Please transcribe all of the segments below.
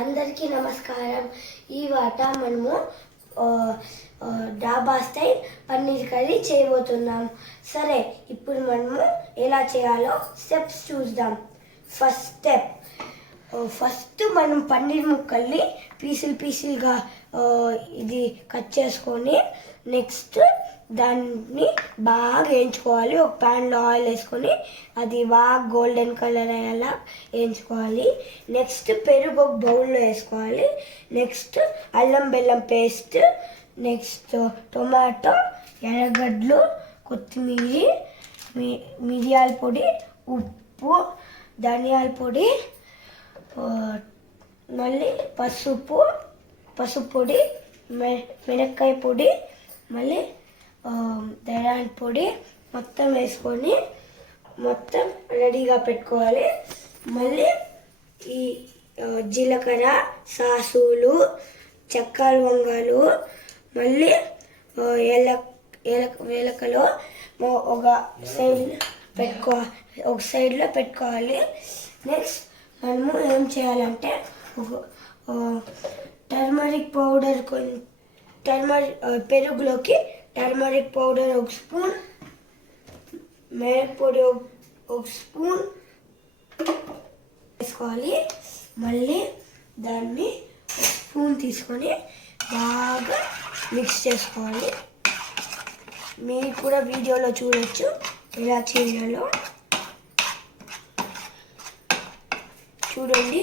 అందరికీ నమస్కారం. ఈ వాట మనము డాబా స్టైల్ పన్నీర్ కర్రీ చేయబోతున్నాం. సరే, ఇప్పుడు మనము ఎలా చేయాలో స్టెప్స్ చూద్దాం. ఫస్ట్ మనం పన్నీర్ ముక్కల్ని పీసులుగా ఇది కట్ చేసుకొని నెక్స్ట్ దాన్ని బాగా వేయించుకోవాలి. ఒక ప్యాన్లో ఆయిల్ వేసుకొని అది బాగా గోల్డెన్ కలర్ అయ్యేలా వేయించుకోవాలి. నెక్స్ట్ పెరుగు ఒక బౌల్లో వేసుకోవాలి. నెక్స్ట్ అల్లం బెల్లం పేస్ట్, నెక్స్ట్ టొమాటో, ఎర్రగడ్డలు, కొత్తిమీర, మిరియాల పొడి, ఉప్పు, ధనియాల పొడి, మళ్ళీ పసుపు పొడి, మిరపకాయ పొడి, మళ్ళీ ధనియాల పొడి మొత్తం వేసుకొని మొత్తం రెడీగా పెట్టుకోవాలి. మళ్ళీ ఈ జీలకర్ర, సాసులు, చెక్క లవంగాలు, మళ్ళీ ఏలకలు ఒక సైడ్లో పెట్టుకోవాలి. నెక్స్ట్ మనము ఏం చేయాలంటే టర్మరిక్ పౌడర్ పెరుగులోకి టర్మరిక్ పౌడర్ ఒక స్పూన్, మిరప్పొడి ఒక స్పూన్ వేసుకోవాలి. మళ్ళీ దాన్ని ఒక స్పూన్ తీసుకొని బాగా మిక్స్ చేసుకోవాలి. మీరు కూడా వీడియోలో చూడొచ్చు ఎలా చేయాలో. చూడండి,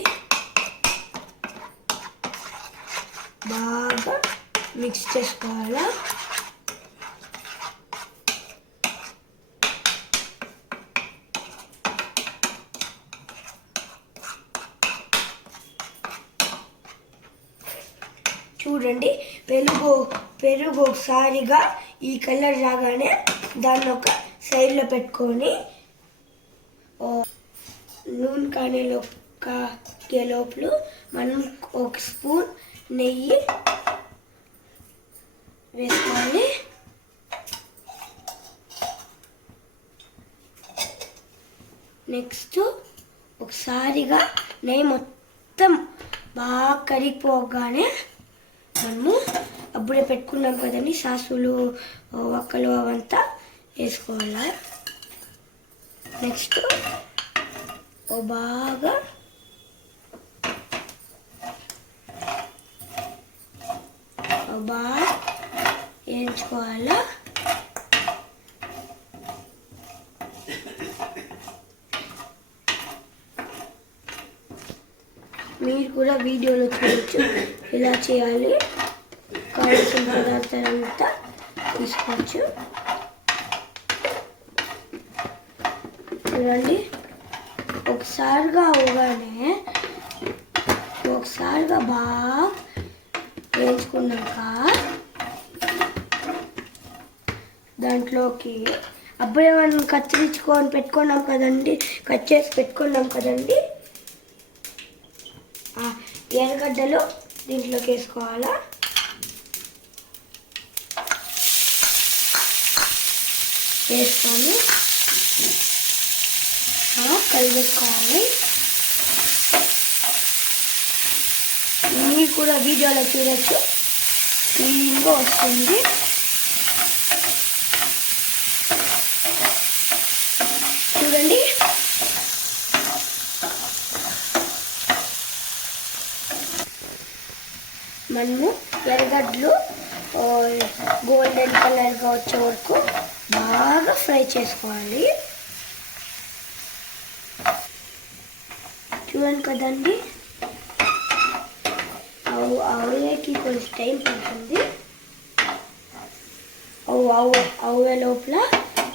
బాగా మిక్స్ చేసుకోవాలా. చూడండి, పెరుగు ఒకసారిగా ఈ కలర్ రాగానే దాన్ని ఒక సైడ్లో పెట్టుకొని నూనె కాగే లోపల మనం ఒక స్పూన్ నెయ్యి వేసుకోవాలి. నెక్స్ట్ ఒకసారిగా నెయ్యి మొత్తం బాగా కరిగిపోగానే మనము అప్పుడే పెట్టుకున్నాం కదండి సాసులు, వక్కలు అవంతా వేసుకోవాలి. నెక్స్ట్ బాగా వేయించుకోవాలా. మీరు కూడా వీడియోలో చూడొచ్చు ఇలా చేయాలి. కావాల్సిన పదార్థాలంతా తీసుకోవచ్చు. చూడండి, ఒకసారిగా బాగా వేయించుకున్నాక దాంట్లోకి అప్పుడే మనం కత్తిరించుకొని పెట్టుకున్నాం కదండి, కట్ చేసి పెట్టుకున్నాం కదండి ఎర్రగడ్డలు దీంట్లోకి వేసుకోవాలా. వేసుకొని కలిపేసుకోవాలి. మీరు కూడా వీడియోలో చూడొచ్చు, క్లీన్గా వస్తుంది. చూడండి, మనము ఎర్రగడ్డలు గోల్డెన్ కలర్గా వచ్చే వరకు బాగా ఫ్రై చేసుకోవాలి. చూడండి కదండి, అవేకి కొంచెం టైం పడుతుంది. అవే లోపల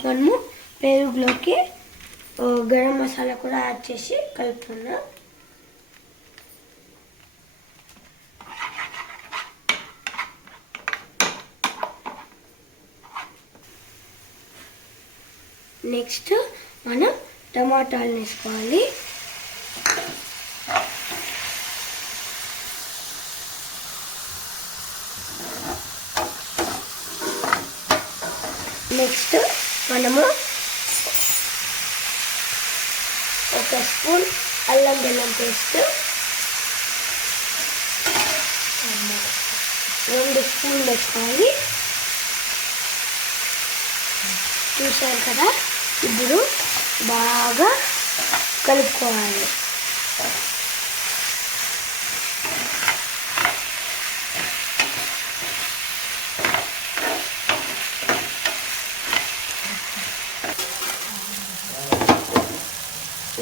మనము పెరుగులోకి గరం మసాలా కూడా యాడ్ చేసి కలుపుతున్నాం. నెక్స్ట్ మనం టమాటాలు వేసుకోవాలి. నెక్స్ట్ మనము ఒక స్పూన్ అల్లం బెల్లం పేస్ట్, 2 స్పూన్లు వేసుకోవాలి. చూసారు కదా, ఇప్పుడు బాగా కలుపుకోవాలి.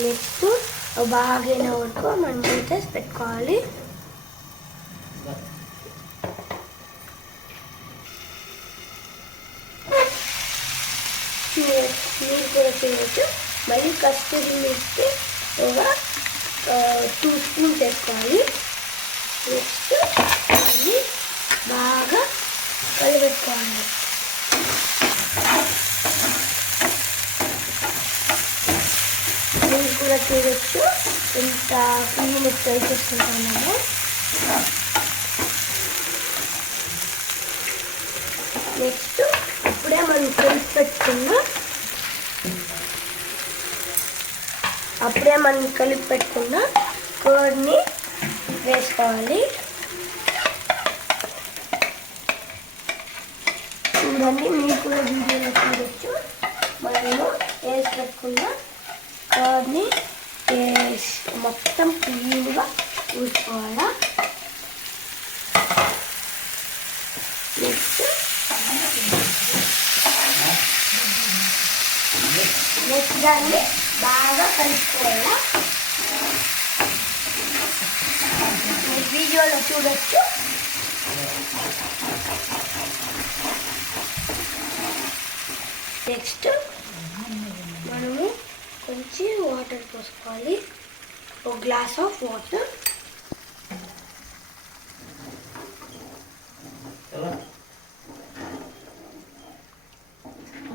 నెక్స్ట్ బాగా వరకు మనం మూత పెట్టుకోవాలి. మీరు కూడా చేయవచ్చు. మళ్ళీ కస్తూరి మేతి ఒక 2 స్పూన్స్ వేసుకోవాలి. నెక్స్ట్ అన్నీ బాగా కలిపెట్టుకోవాలి. మీరు కూడా చూడొచ్చు ఎంత క్లీన్ ఫ్రై చేసుకుంటున్నామో. నెక్స్ట్ ఇప్పుడే మనం కలిపి పెట్టుకున్న కర్డ్ని వేసుకోవాలి. చూడండి, మీరు కూడా వీడియోలో చూడొచ్చు. మనము వేసి పెట్టుకున్న కర్డ్ని మొత్తం క్లీన్గా చూసుకోవాలా. నెక్స్ట్ దాన్ని బాగా కలుపుకోవాలా. మీరు వీడియోలో చూడొచ్చు. నెక్స్ట్ మనము కొంచెం వాటర్ పోసుకోవాలి. 1 గ్లాస్ ఆఫ్ వాటర్.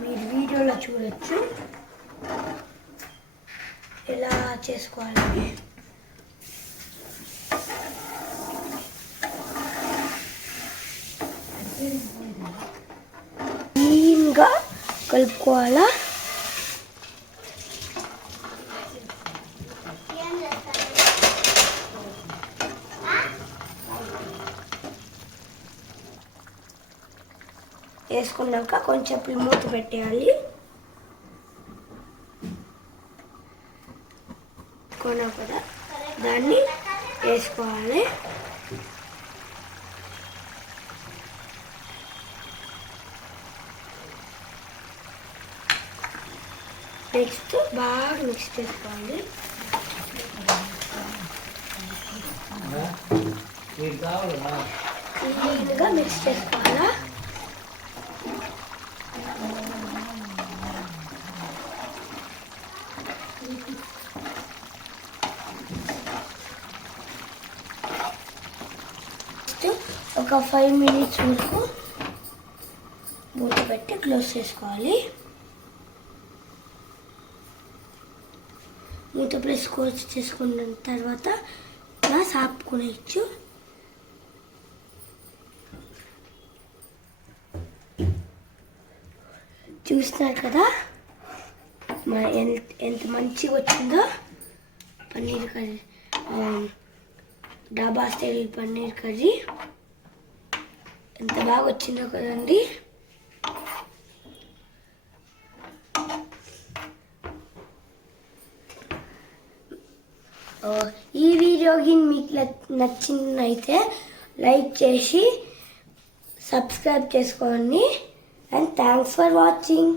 మీరు వీడియోలో చూడొచ్చు ఎలా చేసుకోవాలి. క్లీన్గా కలుపుకోవాలా. వేసుకున్నాక కొంచెం మూత పెట్టేయాలి. కొన్నా కూడా దాన్ని వేసుకోవాలి. నెక్స్ట్ బాగా మిక్స్ చేసుకోవాలి. క్లీన్గా మిక్స్ చేసుకోవాలా. ఒక 5 మినిట్స్ వరకు మూత పెట్టి క్లోజ్ చేసుకోవాలి. మూత ప్రెస్ క్లోజ్ చేసుకున్న తర్వాత ఇలా సాపుకునేచ్చు. చూస్తున్నారు కదా ఎంత మంచిగా వచ్చిందో పన్నీర్ కర్రీ. డాబా స్టైల్ పన్నీర్ కర్రీ ఎంత బాగా వచ్చిందో కదండి. ఈ వీడియో మీకు నచ్చినైతే లైక్ చేసి సబ్స్క్రైబ్ చేసుకోండి. And thanks for watching.